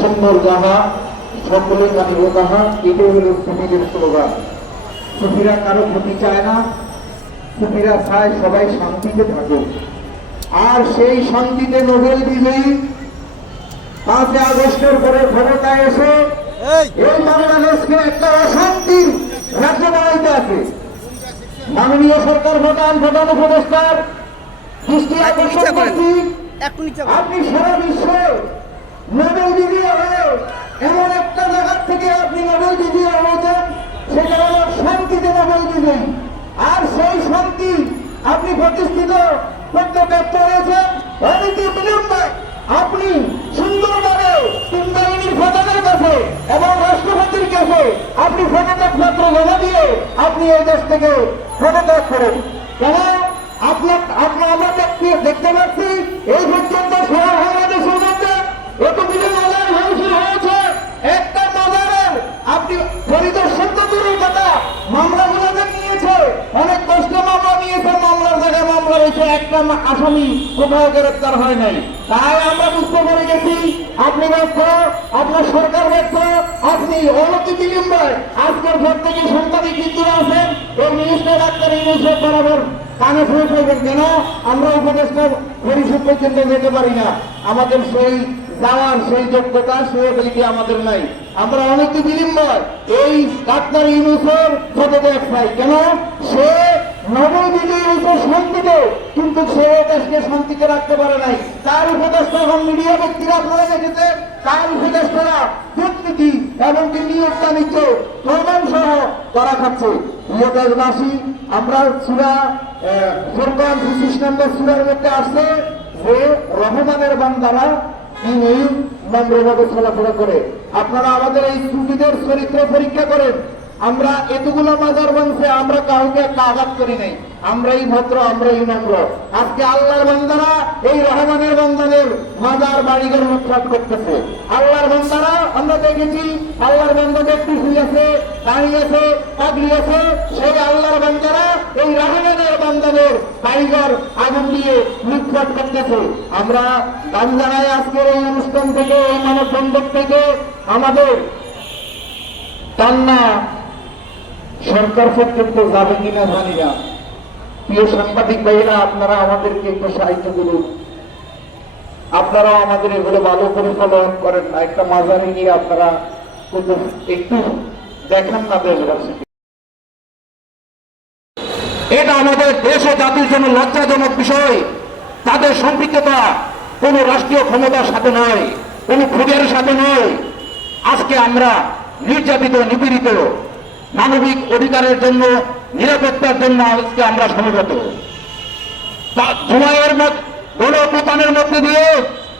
সুন্দর যাহা সকলে জানিব তাহা এটাই হল সুফিদের স্লোগান। সুফিরা কারও ক্ষতি চায় না সুফিরা চায় সবাই শান্তিতে থাকুক। আর সেই শান্তিতে নোবেল বিজয়ী পাঁচই আগস্টের পরে ক্ষমতা এসে এই! বাংলাদেশকে একটা অশান্তির রাজ্য বানাইতে আছে। মাননীয় সরকার প্রধান প্রধান উপদেষ্টার দৃষ্টি আকর্ষণ করছি। আপনি সারা বিশ্বে নোবেল বিজয়ী হয়ে এমন একটা জায়গার থেকে আপনি নোবেল বিজয়ী হয়েছেন সেটা হলো শান্তিতে নোবেল বিজয়ী আর সেই শান্তি আপনি প্রতিষ্ঠিত করতে ব্যর্থ হয়েছেন। আপনি সুন্দরভাবে তিন বাহিনীর প্রধানের কাছে এবং রাষ্ট্রপতির কাছে আপনি পদত্যাগ পত্র জমা দিয়ে আপনি এই দেশ থেকে পদত্যাগ করেন। কেন? আপনার আপনার আমরা দেখতে- পাচ্ছি, এই পর্যন্ত সারা তাই আমরা বুঝতে পেরে গেছি, আপনি সরকার আপনি অনতি বিলম্বে আজকের পর থেকে সাংবাদিক বিন্দুরা আছেন এই মিনিস্টার ডাক্তার বরাবর কানে ফুয়ে ফেলবেন কেন? আমরা উপদেষ্টা পরিষদ যেতে পারি না। আমাদের সেই যাওয়ার সেই যোগ্যতা সেই আমাদের নাই। আমরা অনেক বিলম্ব। এই ডাক্তার ইউনুসের পদত্যাগ চাই কেন? সে হয়েছে শান্তিতে, কিন্তু সে দেশকে শান্তিতে রাখতে পারে নাই। তার উপদেষ্টা মিডিয়া ব্যক্তিরা দেখেছে তার উপদেষ্টারা দুর্নীতি এবং কি নিয়োগ বাণিজ্য প্রমাণ সহ করা খাচ্ছে। প্রিয় দেশবাসী, আমরা সুরা ফুরকান নম্বর সুরার মধ্যে আসছে যে রহমানের বান্দারা তিনি নম্রভাবে চলাফেরা করে। আপনারা আমাদের এই সুফিদের চরিত্র পরীক্ষা করেন। আমরা এতগুলো মাজার আমরা কাউকে একটা আঘাত করি নাই। ভদ্র নম্র। আজকে আল্লাহর বান্দারা এই রহমানের মাজার বাড়িঘর উৎখাত করতেছে। আল্লাহর বান্দারা, আমরা দেখেছি আল্লাহর বান্দা ব্যক্তি আছে, দাঁড়িয়ে আছে, পাগড়ি আছে। সেই আল্লাহর বান্দারা এই রহমানের বান্দাদের বাড়িঘর আগুন দিয়ে লুটপাট করতেছে আমরা গান জানাই আজকের এই অনুষ্ঠান থেকে, এই মানববন্ধন থেকে আমাদের কান্না সরকার পর্যন্ত যাবে কিনা জানি না। প্রিয় সাংবাদিক ভাইয়েরা, আপনারা আমাদেরকে একটু সাহায্য করুন। আপনারা আমাদের এগুলো ভালো করে ফলো করেন না। একটা মাজারে গিয়ে আপনারা একটু দেখান না দেশবাসীকে এটা আমাদের দেশ ও জাতির জন্য লজ্জাজনক বিষয়। তাদের সম্পৃক্ততা কোন রাষ্ট্রীয় ক্ষমতার সাথে নয়, কোন খুদের সাথে নয়। আজকে আমরা নির্যাতিত, নিপীড়িত, মানবিক অধিকারের জন্য, নিরাপত্তার জন্য আজকে আমরা সমবেত। তা- জুলাইয়ের গণপ্রতানের মধ্যে দিয়ে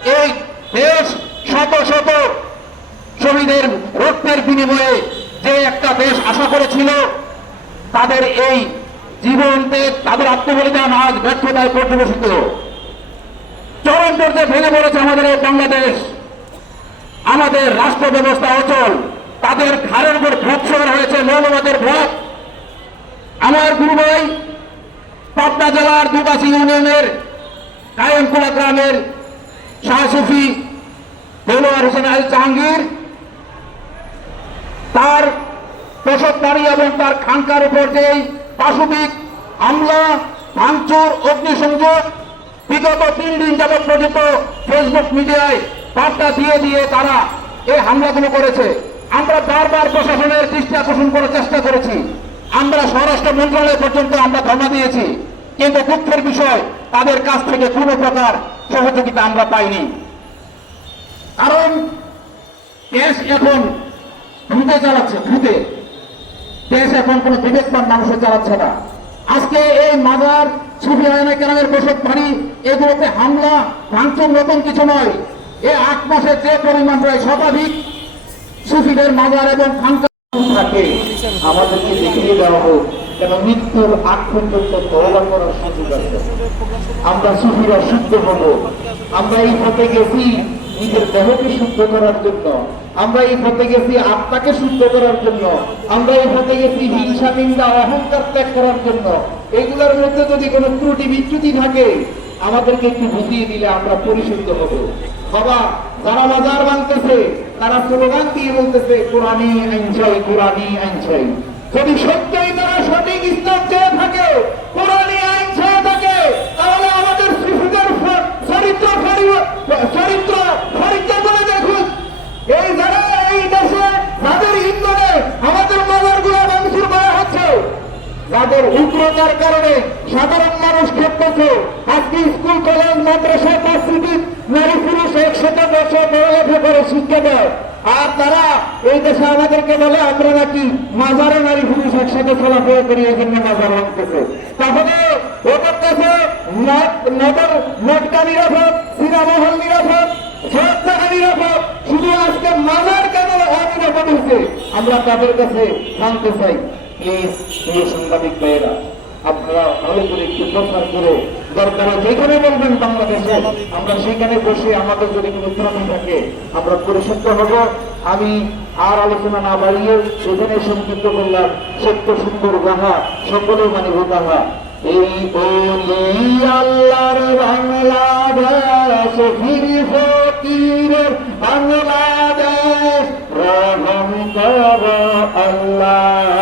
এই দেশ শত শত শহীদের রক্তের বিনিময়ে যে একটা দেশ আশা করেছিল, তাদের এই জীবনতে তাদের আত্মবলিদান আজ ব্যর্থতায় পর্যবেসিত। চরম পর্যায়ে ভেঙে পড়েছে আমাদের এই বাংলাদেশ। আমাদের রাষ্ট্র ব্যবস্থা অচল, তাদের ঘাড়ের উপর ভোট সওয়ার হয়েছে মৌলবাদের ভোট। আমার গুরু ভাই, পাবনা জেলার দুবাসী ইউনিয়নের কায়েমকুলা গ্রামের শাহ সুফি দেলোয়ার হোসেন আল জাহাঙ্গীর, তার বাড়ি এবং তার খানকার উপর যে পাশবিক হামলা, ভাঙচুর, অগ্নিসংযোগ, বিগত তিন দিন যাবৎ পর্যন্ত ফেসবুক মিডিয়ায় বার্তা দিয়ে দিয়ে তারা এই হামলাগুলো করেছে। আমরা বারবার প্রশাসনের দৃষ্টি আকর্ষণ করার চেষ্টা করেছি। আমরা স্বরাষ্ট্র মন্ত্রণালয় পর্যন্ত আমরা ধর্ণা দিয়েছি। কিন্তু দুঃখের বিষয়, তাদের কাছ থেকে কোনো প্রকার সহযোগিতা আমরা পাইনি। কারণ দেশ এখন ভূতে চালাচ্ছে, ভূতে। দেশ এখন কোন বিবেকবান মানুষের চালাচ্ছে না। আজকে এই মাজার ছবি আয়না কেরামের বসত বাড়ি, এগুলোতে হামলা, ভাঙচুর নতুন কিছু নয়। এ আট মাসে যে পরিমাণ প্রায় শতাধিক সুফিদের মাজার এবং খানকা থাকে, আমাদেরকে দেখিয়ে দেওয়া হোক কেন মৃত্যুর আগ পর্যন্ত তওবা করার সুযোগ আছে আমরা সুফিরা শুদ্ধ হব। আমরা এই পথে গেছি। নিজের দেহকে শুদ্ধ করার জন্য। আমরা এই পথে গেছি আত্মাকে শুদ্ধ করার জন্য। আমরা এই পথে গেছি হিংসা, নিন্দা, অহংকার ত্যাগ করার জন্য। এগুলোর মধ্যে যদি কোনো ত্রুটি, বিচ্যুতি থাকে, আমাদেরকে একটু বুঝিয়ে দিলে আমরা পরিশুদ্ধ হব। বাবা, যারা বাজার বানতেছে, তারা স্লোগান দিয়ে বলতেছে কোরআনি আইন চাই কোরআনি আইন চাই। যদি সত্যিই তারা সঠিক ইসলাম চেয়ে থাকে কোরআনি আইন চেয়ে থাকে তাহলে আমাদের শিশুদের চ- চরিত্র পরি- চরিত্র পরীক্ষা করে দেখুন এই যারা এই দেশে যাদের ইন্ধনে আমাদের বাজারগুলো ভাঙচুর করা হচ্ছে যাদের উগ্রতার কারণে সাধারণ মানুষ খেপতেছে আজকে স্কুল, কলেজ, মাদ্রাসা মসজিদ নারী পুরুষ একসাথে বসে পড়ালেখা করে শিক্ষা দেয়। আর তারা এই দেশে আমাদেরকে বলে, আমরা নাকি মাজারে নারী পুরুষ একসাথে চলাফেরা করি, এই জন্য মাজার ভাঙতেছে। তাহলে ওদের কাছে নগর মদকা নিরাপদ, সিনেমহল নিরাপদ সব নিরাপদ, শুধু আজকে মাজার কেন অনিরাপদ হয়েছে? আমরা তাদের কাছে জানতে চাই। প্লিজ সাংবাদিক ভাইয়েরা, আপনারা ভালো করে একটু প্রচার করে। দরকার যেখানে বলবেন বাংলাদেশে। আমরা সেখানে বসে আমাদের যদি কোনো থাকে, আমরা পরিশুদ্ধ হব। আমি আর আলোচনা না বাড়িয়ে সেখানে করলাম। সত্য, সুন্দর গাহা সকলে গাহা এই বলি আল্লাহর বাংলাদেশ, ফিরি বাংলাদেশ, রহম কর আল্লাহ।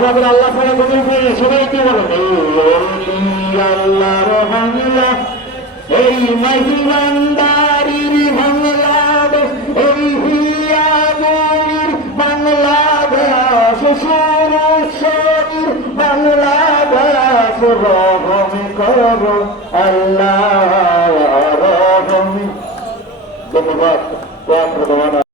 আমাদের আল্লাহ ছাড়া কোনো উপায় সবাই কি বলেন এই মহিমান্দারির বাংলাদেশ এই হিয়াগুড়ির বাংলাদেশ বাংলাদেশ রহম কর আল্লাহ, রহম। ধন্যবাদ